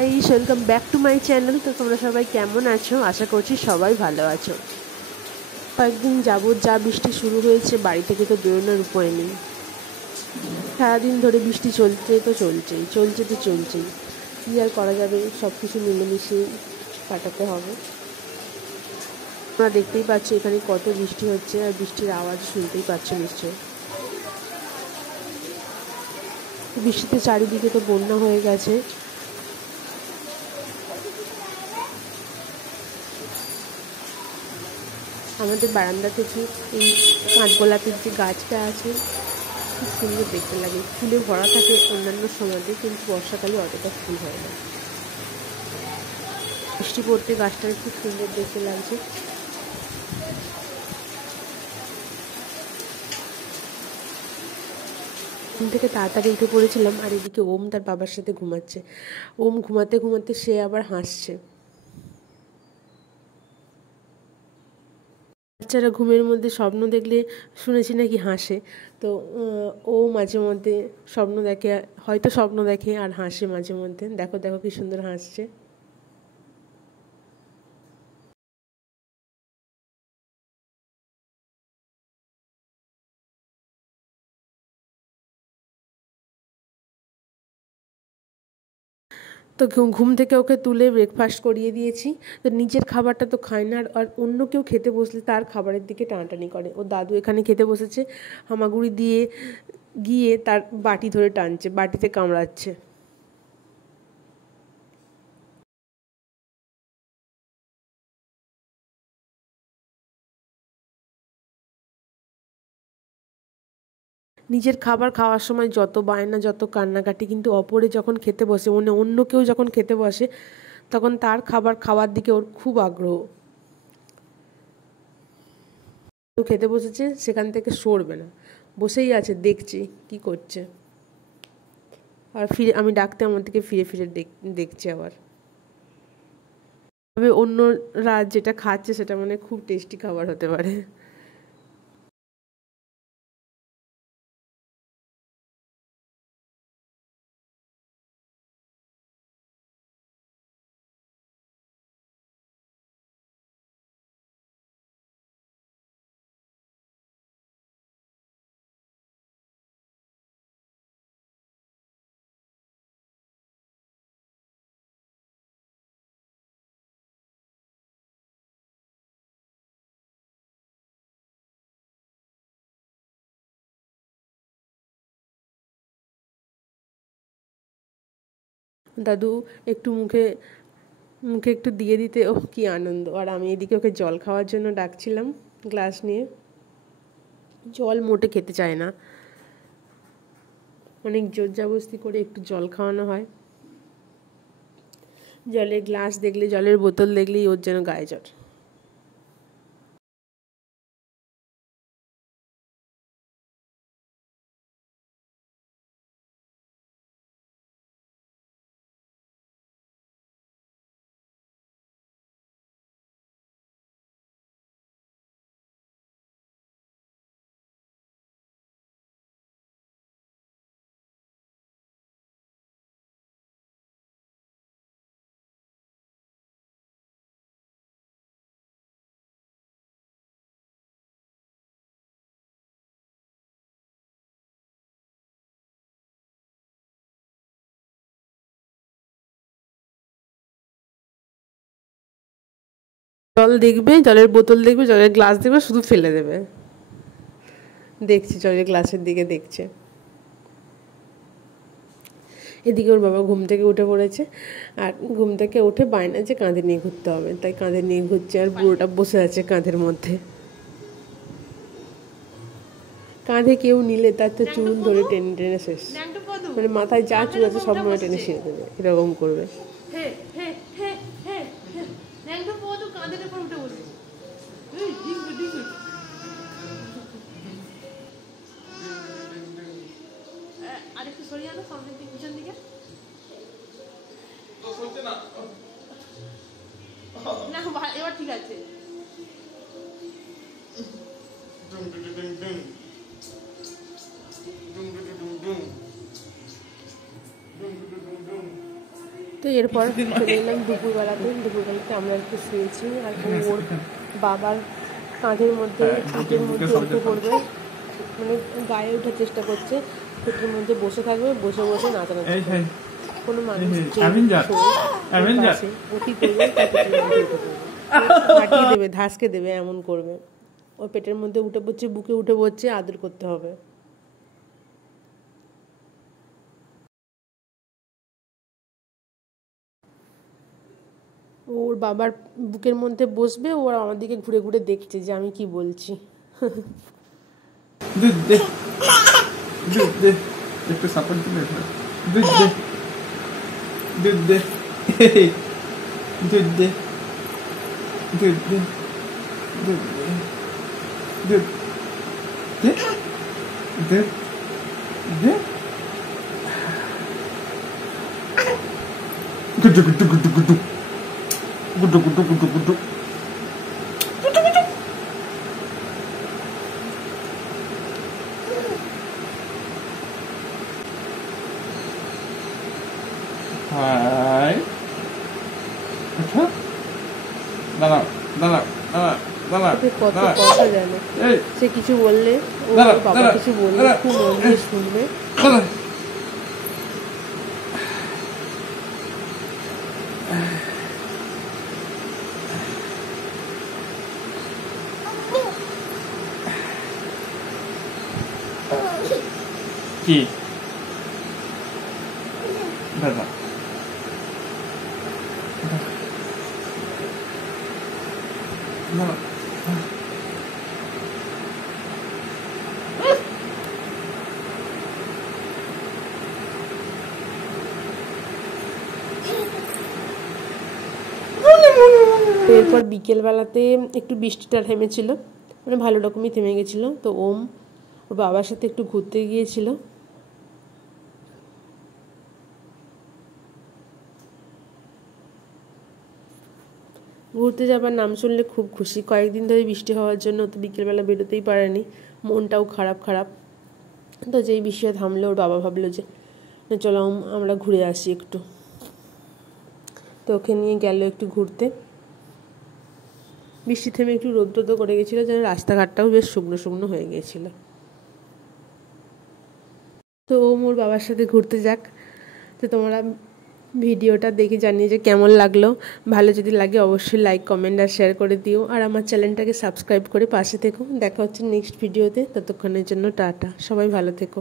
Guys, welcome back to my channel. তো তোমরা সবাই কেমন আছো? আশা করছি সবাই ভালো আছো। কয়েকদিন যাবৎ যা বৃষ্টি শুরু হয়েছে, বাড়ি থেকে তো বেরোনোর উপায় নেই। সারাদিন ধরে বৃষ্টি চলছেই। কী আর করা যাবে, সব কিছু মিলেমিশে কাটাতে হবে। তোমরা দেখতেই পাচ্ছ এখানে কত বৃষ্টি হচ্ছে, আর বৃষ্টির আওয়াজ শুনতেই পাচ্ছ নিশ্চয়। বৃষ্টিতে চারিদিকে তো বন্যা হয়ে গেছে। আমাদের বারান্দা থেকে এই কাঠগোলাপের যে গাছটা আছে, খুব সুন্দর দেখতে লাগে। ফুলে ভরা থাকে অন্যান্য সময়তে, কিন্তু বর্ষাকালে অতটা ফুল হয় না। বৃষ্টি পড়তে গাছটা খুব সুন্দর দেখতে লাগছে। ঘুম থেকে তাড়াতাড়ি উঠে পড়েছিলাম, আর এদিকে ওম তার বাবার সাথে ঘুমাচ্ছে। ওম ঘুমাতে ঘুমাতে সে আবার হাসছে। বাচ্চারা ঘুমের মধ্যে স্বপ্ন দেখলে শুনেছি নাকি হাসে। তো ও মাঝে মধ্যে স্বপ্ন দেখে আর হাসে মাঝে মধ্যে। দেখো দেখো কি সুন্দর হাসছে। তো ঘুম থেকে ওকে তুলে ব্রেকফাস্ট করিয়ে দিয়েছি। তো নিজের খাবারটা তো খায় না, আর অন্য কেউ খেতে বসলে তার খাবারের দিকে টানাটানি করে। ও দাদু এখানে খেতে বসেছে, হামাগুড়ি দিয়ে গিয়ে তার বাটি ধরে টানছে, বাটিতে কামড়াচ্ছে। নিজের খাবার খাওয়ার সময় যত বায়না, যত কান্নাকাটি, কিন্তু অপরে যখন খেতে বসে, অন্য কেউ যখন খেতে বসে, তখন তার খাবার খাওয়ার দিকে ওর খুব আগ্রহ। ও খেতে বসেছে, সেখান থেকে সরবে না, বসেই আছে, দেখছি কি করছে। আর আমি ডাকতে আমার দিকে ফিরে ফিরে দেখছে আবার। তবে অন্যরা যেটা খাচ্ছে সেটা মানে খুব টেস্টি খাবার হতে পারে। দাদু একটু মুখে মুখে একটু দিয়ে দিতে ও কি আনন্দ। আর আমি এদিকে ওকে জল খাওয়ার জন্য ডাকছিলাম গ্লাস নিয়ে। জল মোটে খেতে চায় না, অনেক জোর জবরদস্তি করে একটু জল খাওয়ানো হয়। জলের গ্লাস দেখলে, জলের বোতল দেখলেই ওর যেন গায়ে জ্বর। জল দেখবে, জলের বোতল দেখবে, জলের গ্লাস দেখবে, শুধু ফেলে দেবে। দেখছি জলের গ্লাসের দিকে দেখছে। এদিকে ওর বাবা ঘুম থেকে উঠে পড়েছে, আর ঘুম থেকে উঠে বায়না যে কাঁধে নিয়ে ঘুরতে হবে, তাই কাঁধে নিয়ে ঘুরছে। আর বুড়োটা বসে আছে কাঁধের মধ্যে। কাঁধে কেউ নিলে তার তো চুল ধরে টেনে টেনে শেষ, মানে মাথায় যা চুল আছে সব মনে টেনে ছিঁড়ে দেবে, এরকম করবে। আরেকটু সরিয়ে আনো সামনের দিকে, পিছন দিকে। না এবার ঠিক আছে। তো এরপর চলে এলাম দুপুরবেলাতে আমরা একটু শুয়েছি, আর ওর বাবার কাঁধের মধ্যে পিঠের মধ্যে উঠে পড়বে, মানে গায়ে ওঠার চেষ্টা করছে, পিঠের মধ্যে বসে থাকবে, বসে বসে নাচানাচি করবে। কোনো মানুষ ফাটিয়ে দেবে, ধাসকে দেবে, এমন করবে। ও পেটের মধ্যে উঠে পড়ছে, বুকে উঠে পড়ছে, আদর করতে হবে। ওর বাবার বুকের মধ্যে বসবে, ওর আমার দিকে ঘুরে ঘুরে দেখছে যে আমি কি বলছি। একটু সাপোর্ট দিলে দুধ দে, দুধ দে, দুধ দে, দুধ দে, দুধ দে, দুধ দে, দুধ দে, গুড্ডু গুড্ডু গুড্ডু গুড্ডু গুড্ডু গুড্ডু গুড্ডু গুড্ডু। হাই, আচ্ছা, দাঁড়াও দাঁড়াও দাঁড়াও দাঁড়াও, কত কথা জানে, সে কিছু বললে, ও বাবা কিছু বললে খুব মন দিয়ে শুনবে। কি দাদা এরপর বিকেলবেলাতে একটু বৃষ্টিটা থেমেছিল, মানে ভালো রকমই থেমে গেছিলো। তো ওর বাবার সাথে একটু ঘুরতে গিয়েছিল। ঘুরতে যাবার নাম শুনলে খুব খুশি। কয়েকদিন ধরে বৃষ্টি হওয়ার জন্য তো বিকেলবেলা বেরোতেই পারেনি, মনটাও খারাপ খারাপ। তো যেই বৃষ্টিটা থামলে ওর বাবা ভাবলো যে চলো আমরা ঘুরে আসি একটু। তো ওকে নিয়ে গেল একটু ঘুরতে। বৃষ্টি থেমে একটু রোদ্র করে গেছিলো, যেন রাস্তাঘাটটাও বেশ শুকনো শুকনো হয়ে গিয়েছিল। তো ও মোর বাবার সাথে ঘুরতে যাক। তো তোমরা ভিডিওটা দেখে জানিয়ে যে কেমন লাগলো। ভালো যদি লাগে অবশ্যই লাইক, কমেন্ট আর শেয়ার করে দিও, আর আমার চ্যানেলটাকে সাবস্ক্রাইব করে পাশে থেকো। দেখা হচ্ছে নেক্সট ভিডিওতে, ততক্ষণের জন্য টাটা, সবাই ভালো থেকো।